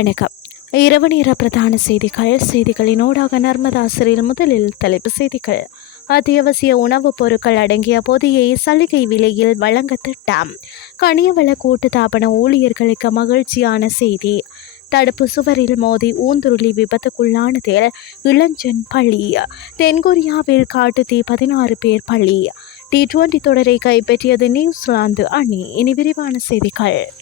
வணக்கம். இரவு நேர பிரதான செய்திகள். செய்திகளினூடாக நர்மதாசரில் முதலில் தலைப்பு செய்திகள். அத்தியாவசிய உணவுப் பொருட்கள் அடங்கிய பொதியை சலுகை விலையில் வழங்க திட்டம். கனியவள கூட்டுத்தாபன ஊழியர்களுக்கு மகிழ்ச்சியான செய்தி. தடுப்பு சுவரில் மோதி ஊந்துருளி விபத்துக்குள்ளானதில் இளஞ்சன் பள்ளி தென்கொரியாவில் காட்டு தீ பதினாறு பேர் பள்ளி டி டுவெண்டி தொடரை கைப்பற்றியது நியூசிலாந்து அணி. இனி விரிவான செய்திகள்.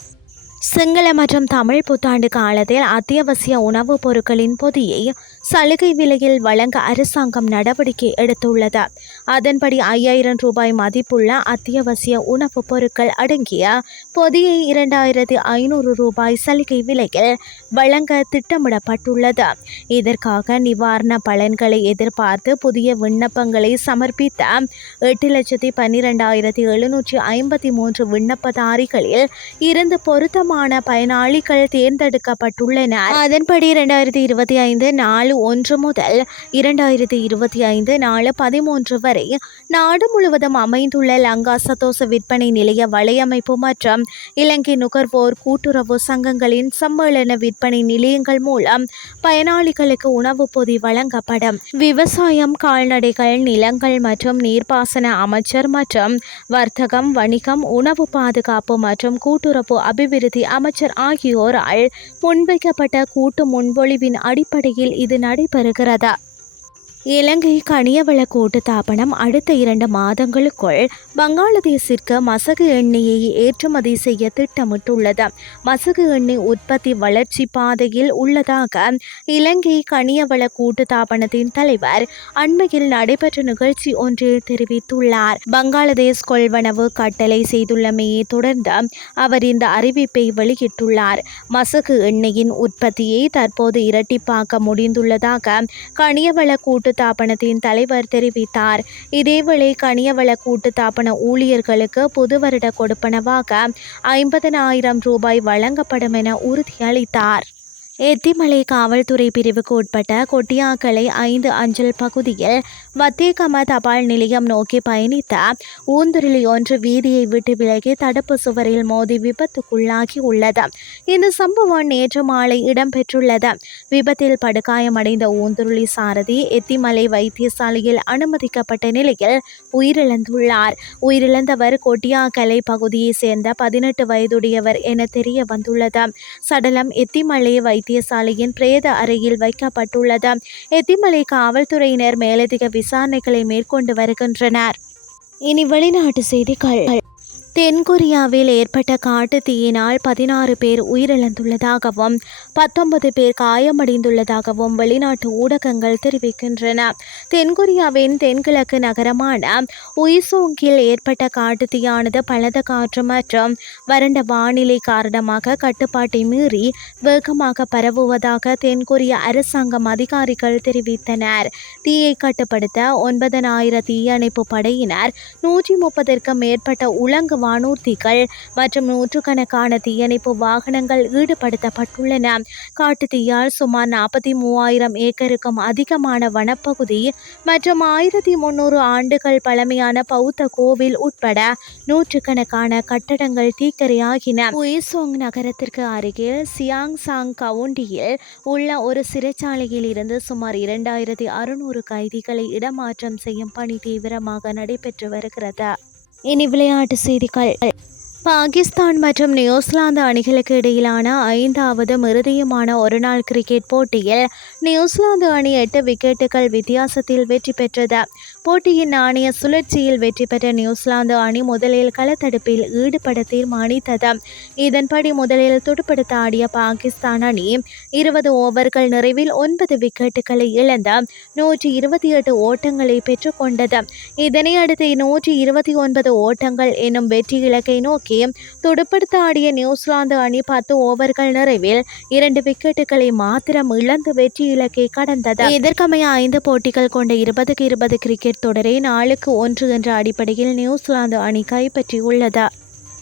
சிங்கள மற்றும் தமிழ் புத்தாண்டு காலத்தில் அத்தியாவசிய உணவுப் பொருட்களின் பொதியை சலுகை விலையில் வழங்க அரசாங்கம் நடவடிக்கை எடுத்துள்ளது. அதன்படி ஐயாயிரம் ரூபாய் மதிப்புள்ள அத்தியாவசிய உணவுப் பொருட்கள் அடங்கிய பொதியை இரண்டாயிரத்தி ஐநூறு ரூபாய் சலுகை விலையில் வழங்க திட்டமிடப்பட்டுள்ளது. இதற்காக நிவாரண பலன்களை எதிர்பார்த்து புதிய விண்ணப்பங்களை சமர்ப்பித்த எட்டு லட்சத்தி பன்னிரெண்டாயிரத்தி எழுநூற்றி ஐம்பத்தி மூன்று விண்ணப்பதாரிகளில் இருந்து பொருத்தமான பயனாளிகள் தேர்ந்தெடுக்கப்பட்டுள்ளனர். அதன்படி இரண்டாயிரத்தி இருபத்தி ஐந்து நாலு ஒன்று முதல் இரண்டாயிரத்தி இருபத்தி ஐந்து நாலு பதிமூன்று வரை நாடு முழுவதும் அமைந்துள்ள லங்கா சதோச விற்பனை நிலைய வலையமைப்பு மற்றும் இலங்கை நுகர்வோர் கூட்டுறவு சங்கங்களின் சம்மேளன விற்பனை நிலையங்கள் மூலம் பயனாளிகளுக்கு உணவு பொதி வழங்கப்படும். விவசாயம் கால்நடைகள் நிலங்கள் மற்றும் நீர்ப்பாசன அமைச்சர் மற்றும் வர்த்தகம் வணிகம் உணவு பாதுகாப்பு மற்றும் கூட்டுறவு அபிவிருத்தி அபிவிருத்தி அமைச்சர் ஆகியோரால் முன்வைக்கப்பட்ட கூட்டு முன்மொழிவின் அடிப்படையில் இது நடைபெறுகிறதா? இலங்கை கனியவள கூட்டு தாபனம் அடுத்த இரண்டு மாதங்களுக்குள் வங்காளதேசிற்கு மசகு எண்ணெயை ஏற்றுமதி செய்ய திட்டமிட்டுள்ளது. மசகு எண்ணெய் உற்பத்தி வளர்ச்சி பாதையில் உள்ளதாக இலங்கை கனியவள கூட்டு தாபனத்தின் தலைவர் அண்மையில் நடைபெற்ற நிகழ்ச்சி ஒன்றில் தெரிவித்துள்ளார். பங்களாதேஷ் கொள்வனவு கட்டளை செய்துள்ளமையை தொடர்ந்து அவர் இந்த அறிவிப்பை வெளியிட்டுள்ளார். மசகு எண்ணெயின் உற்பத்தியை தற்போது இரட்டிப்பாக்க முடிந்துள்ளதாக கனியவள கூட்டு தாபனத்தின் தலைவர் தெரிவித்தார். இதேவேளை கனியவள கூட்டு தாபன ஊழியர்களுக்கு புது வருட கொடுப்பனவாக ஐம்பதனாயிரம் ரூபாய் வழங்கப்படும் என உறுதியளித்தார். எத்திமலை காவல்துறை பிரிவுக்கு உட்பட்ட கொட்டியாக்கலை ஐந்து அஞ்சல் பகுதியில் வத்தேகம தபால் நிலையம் நோக்கி பயணித்த ஊந்துருளி ஒன்று வீதியை விட்டு விலகி தடுப்பு சுவரில் மோதி விபத்துக்குள்ளாகி உள்ளது. இந்த சம்பவம் நேற்று மாலை இடம்பெற்றுள்ளது. விபத்தில் படுகாயமடைந்த ஊந்துருளி சாரதி எத்திமலை வைத்தியசாலையில் அனுமதிக்கப்பட்ட நிலையில் உயிரிழந்துள்ளார். உயிரிழந்தவர் கொட்டியாக்கலை பகுதியைச் சேர்ந்த பதினெட்டு வயதுடையவர் என தெரிய வந்துள்ளது சடலம் எத்திமலை வைத்திய வைத்தியசாலையின் பிரேத அறையில் வைக்கப்பட்டுள்ளது. எத்திமலை காவல்துறையினர் மேலதிக விசாரணைகளை மேற்கொண்டு வருகின்றனர். இனி வெளிநாட்டு செய்திகள். தென்கொரியாவில் ஏற்பட்ட காட்டு தீயினால் பதினாறு பேர் உயிரிழந்துள்ளதாகவும் பத்தொன்பது பேர் காயமடைந்துள்ளதாகவும் வெளிநாட்டு ஊடகங்கள் தெரிவிக்கின்றன. தென்கொரியாவின் தென்கிழக்கு நகரமான உயிசோங்கில் ஏற்பட்ட காட்டு தீயானது பலத காற்று மற்றும் வறண்ட வானிலை காரணமாக கட்டுப்பாட்டை மீறி வேகமாக பரவுவதாக தென்கொரிய அரசாங்கம் அதிகாரிகள் தெரிவித்தனர். தீயை கட்டுப்படுத்த ஒன்பதனாயிரம் தீயணைப்பு படையினர் நூற்றி முப்பதற்கும் மேற்பட்ட உலங்கு வானூர்திகள் மற்றும் நூற்றுக்கணக்கான தீயணைப்பு வாகனங்கள் ஈடுபடுத்தப்பட்டுள்ளன. காட்டுத்தீயால் சுமார் நாற்பத்தி மூவாயிரம் ஏக்கருக்கும் அதிகமான வனப்பகுதி மற்றும் ஆயிரத்தி முன்னூறு ஆண்டுகள் பழமையான பௌத்த கோவில் உட்பட நூற்றுக்கணக்கான கட்டடங்கள் தீக்கரையாகின உயிசோங் நகரத்திற்கு அருகில் சியாங் சாங் கவுண்டியில் உள்ள ஒரு சிறைச்சாலையில் இருந்து சுமார் இரண்டாயிரத்தி அறுநூறு கைதிகளை இடமாற்றம் செய்யும் பணி தீவிரமாக நடைபெற்று வருகிறது. இனி விளையாட்டு செய்திகள். பாகிஸ்தான் மற்றும் நியூசிலாந்து அணிகளுக்கு இடையிலான ஐந்தாவது மிருதியமான ஒருநாள் கிரிக்கெட் போட்டியில் நியூசிலாந்து அணி எட்டு விக்கெட்டுகள் வித்தியாசத்தில் வெற்றி பெற்றது. போட்டியின் நாணய சுழற்சியில் வெற்றி பெற்ற நியூசிலாந்து அணி முதலில் களத்தடுப்பில் ஈடுபட தீர்மானித்தது. இதன்படி முதலில் துடுப்படுத்த ஆடிய பாகிஸ்தான் அணி இருபது ஓவர்கள் நிறைவில் ஒன்பது விக்கெட்டுகளை இழந்த நூற்றி இருபத்தி எட்டு ஓட்டங்களை பெற்றுக்கொண்டது. இதனை அடுத்து நூற்றி இருபத்தி ஒன்பது ஓட்டங்கள் எனும் வெற்றி இலக்கை நோக்கி துடுப்படுத்த ஆடிய நியூசிலாந்து அணி பத்து ஓவர்கள் நிறைவில் இரண்டு விக்கெட்டுகளை மாத்திரம் இழந்து வெற்றி இலக்கை கடந்தது. இதற்கமைய ஐந்து போட்டிகள் கொண்ட இருபதுக்கு இருபது கிரிக்கெட் தொடரை நாளுக்கு ஒன்று என்ற அடிப்படையில் நியூசிலாந்து அணி கைப்பற்றியுள்ளது.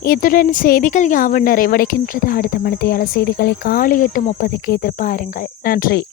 இத்துடன் செய்திகள் யாவும் நிறைவடைகின்றது. அடுத்த மனத்தையாள செய்திகளை காலை எட்டு முப்பதுக்கு எதிர்பாருங்கள். நன்றி.